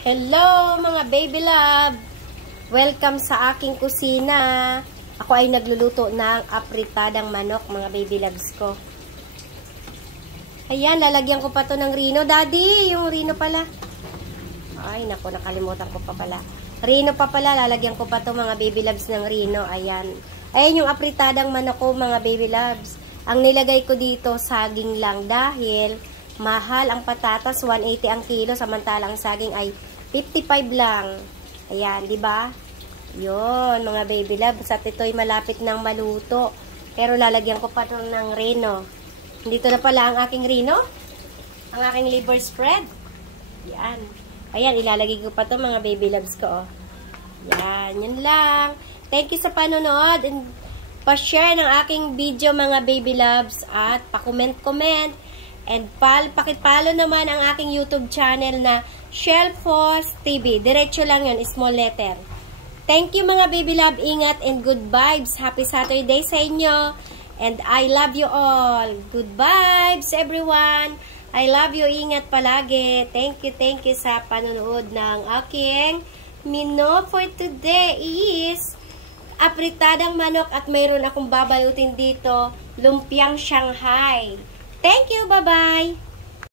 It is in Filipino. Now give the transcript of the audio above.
Hello mga baby love! Welcome sa aking kusina. Ako ay nagluluto ng apritadang manok mga baby loves ko. Ayan, lalagyan ko pa to ng rino. Daddy, yung rino pala. Ay, naku, nakalimutan ko pa pala. Rino pa pala, lalagyan ko pa to mga baby loves ng rino. Ayan. Ayan yung apritadang manok ko mga baby loves. Ang nilagay ko dito, saging lang dahil mahal ang patatas, 180 ang kilo, samantalang saging ay 55 lang. Ayan, di ba? 'Yon, mga baby loves, at ito'y malapit nang maluto. Pero lalagyan ko pa 'to ng rino. Dito na pala ang aking rino. Ang aking liver spread. Yan. Ayan, ilalagay ko pa 'to mga baby loves ko. Oh. Yan, yun lang. Thank you sa panonood and pa-share ng aking video mga baby loves at pa-comment and pakipalo naman ang aking YouTube channel na Shelfos TV. Diretso lang yun, small letter. Thank you mga baby love. Ingat and good vibes. Happy Saturday sa inyo. And I love you all. Good vibes everyone. I love you. Ingat palagi. Thank you sa panonood ng aking menu for today is apritadang manok at mayroon akong babalutin dito, lumpiang Shanghai. Thank you. Bye-bye.